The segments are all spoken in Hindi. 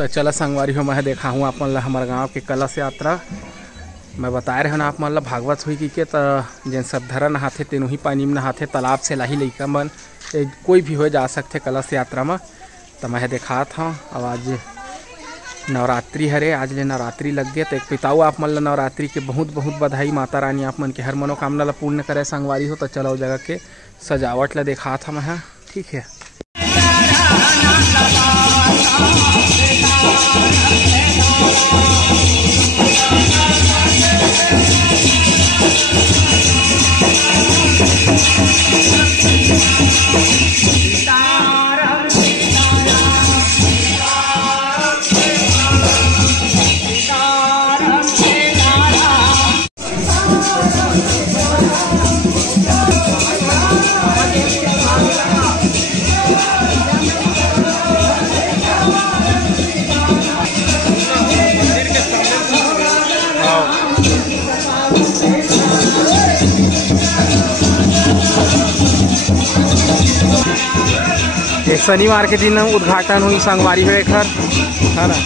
तो चला संगवारी हो मैं देखा हूँ अपन ला हमारे गाँव के कलश यात्रा मैं बताए रहे आप मन ला भागवत हुई कि तो जेन सब धरा नहाथे तेन ही पानी में नहाथे तालाब से लाही लइका मन कोई भी हो जा सकते कलश यात्रा में। तो मैं दिखात हूँ अब आज नवरात्रि हरे आज ले नवरात्रि लग गए तो एक पिताऊ आप मन ला नवरात्रि के बहुत बहुत बधाई। माता रानी आप मन के हर मनोकामना ला पूर्ण करे संगवारी हो। तो चलो जगह के सजावट ला दिखात हम है ठीक है। एक शनिवार के दिन उद्घाटन हुई संगवारी है घर है ना।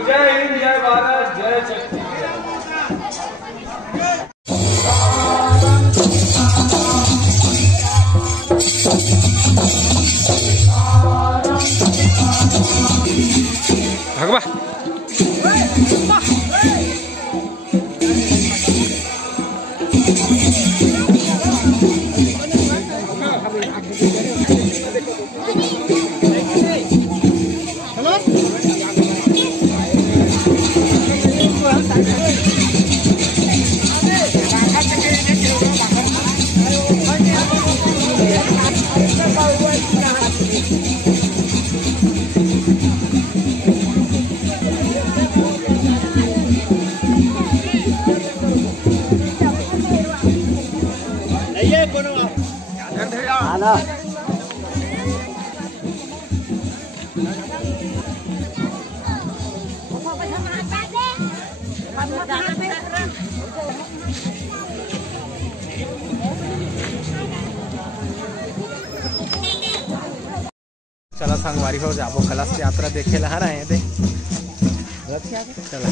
जय हिंद जय भारत जय शक्ति। भगवा चला संगवारी हो जाबो कलश यात्रा देखे ला रहे हैं दे चला।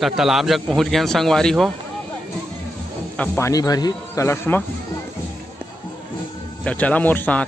तो तालाब जग पहुँच गए संगवारी हो अब पानी भरी कलश में। तो चला मोर साथ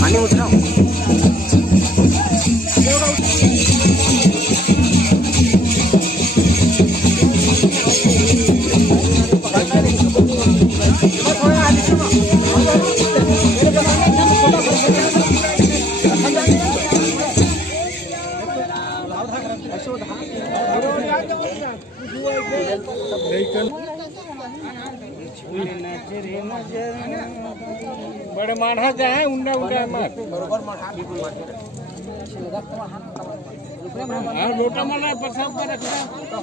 पानी उतराओ। बड़े मानहा जाए उन्ना उन्ना मत लोटा माला पर सब पर रखना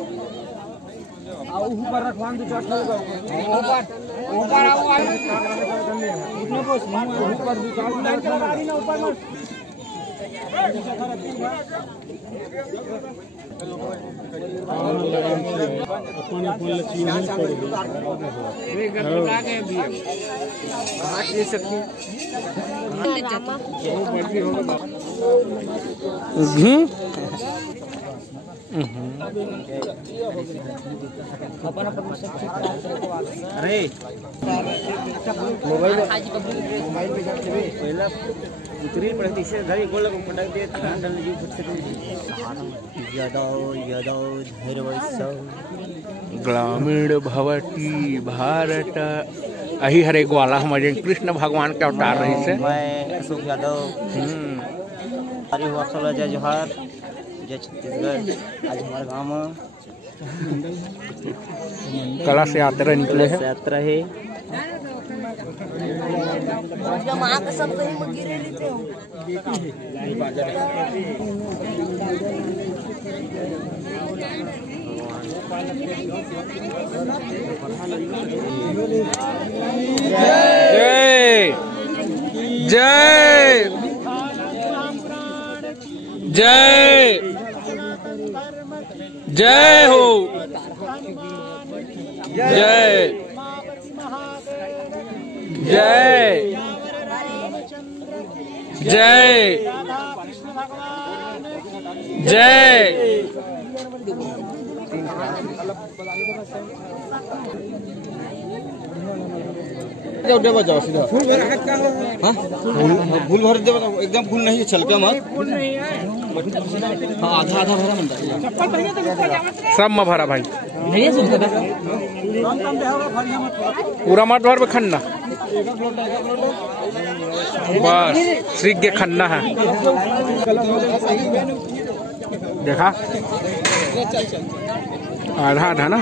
ऊपर रखवान दो चाट ऊपर आओ इतना बस ऊपर दो चाट ना ऊपर मत अपन लक्ष्मी नहीं पड़ेगी लागे भी हाथ ले सकती अरे मोबाइल पे जाते पहला उतरी पड़ती से घर गोल पटक दे डंडल जी फुट से यादव ग्रामीण भवती भारत अही हरे ग्वाला हमारे कृष्ण भगवान के अवतार रही से मैं अशोक यादव अरे हुआ खला जय जोहार जय छत्तीसगढ़। आज हमारे गाँव में कला से यात्रा निकले है यात्रा है सब कहीं में गिरे लेते हो जय जय जय हो जय जय जय जय बजाओ सीधा फूल भर का हां फूल भर दे एकदम फूल नहीं छलका मत फूल नहीं है हां आधा आधा भरा मंडा सब में भरा भाई नहीं सुनता पूरा मत भर खन्ना बस सीख के खन्ना है देखा आधा आधा ना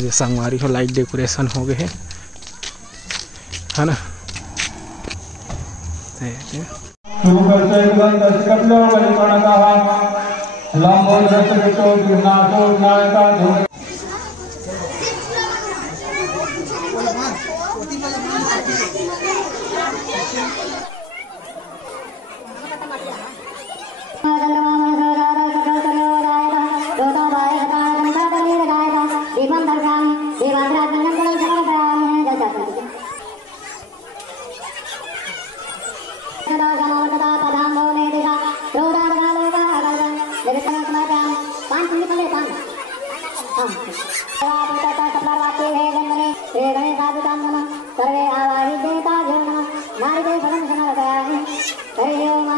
जो संगवारी हो लाइट डेकोरेशन हो गए है ना रोदा सर्वे आवाहि देवता नारी फलम सनरदयामि हरि ओम।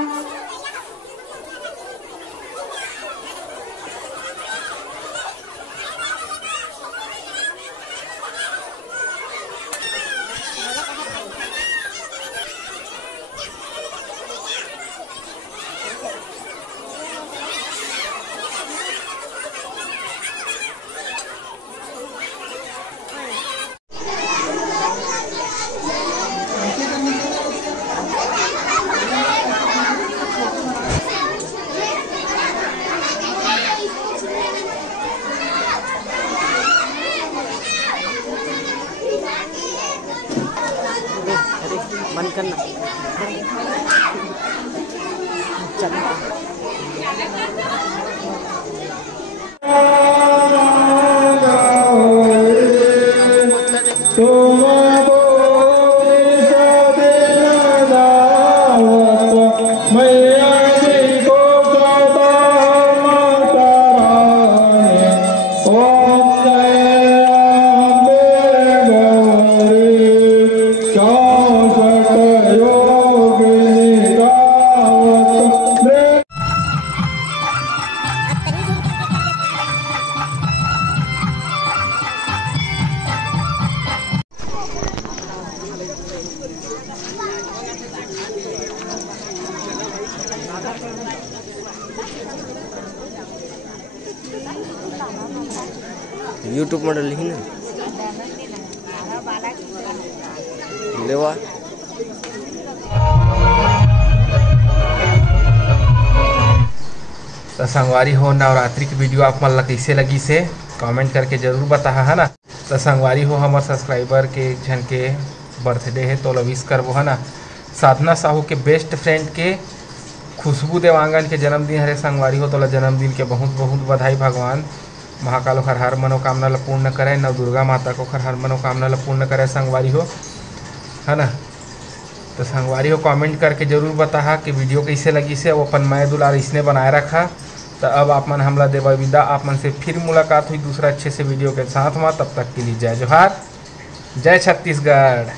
बंद करना। यूट्यूब में डाली ना लेवा तो संगवारी हो नवरात्रि की वीडियो आप मन ला कैसे लगी से कमेंट करके जरूर बता है ना। तो संगवारी हो हमारे सब्सक्राइबर के एक जन के बर्थडे है तो विश करबो है ना। साधना साहू के बेस्ट फ्रेंड के खुशबू देवांगन के जन्मदिन हरे संगवारी हो तो जन्मदिन के बहुत बहुत बधाई। भगवान महाकाल ओखर हर मनोकामना ला पूर्ण करे, नव दुर्गा माता को हर मनोकामना ला पूर्ण करे संगवारी हो है ना। तो संगवारी हो कमेंट करके जरूर बता कि वीडियो कैसे लगी से वो अपन मैं दुलार इसने बनाए रखा। तो अब आप मन हमला देवा विदा, आप मन से फिर मुलाकात हुई दूसरा अच्छे से वीडियो के साथ में। तब तक के लिए जय जोहार, जय छत्तीसगढ़।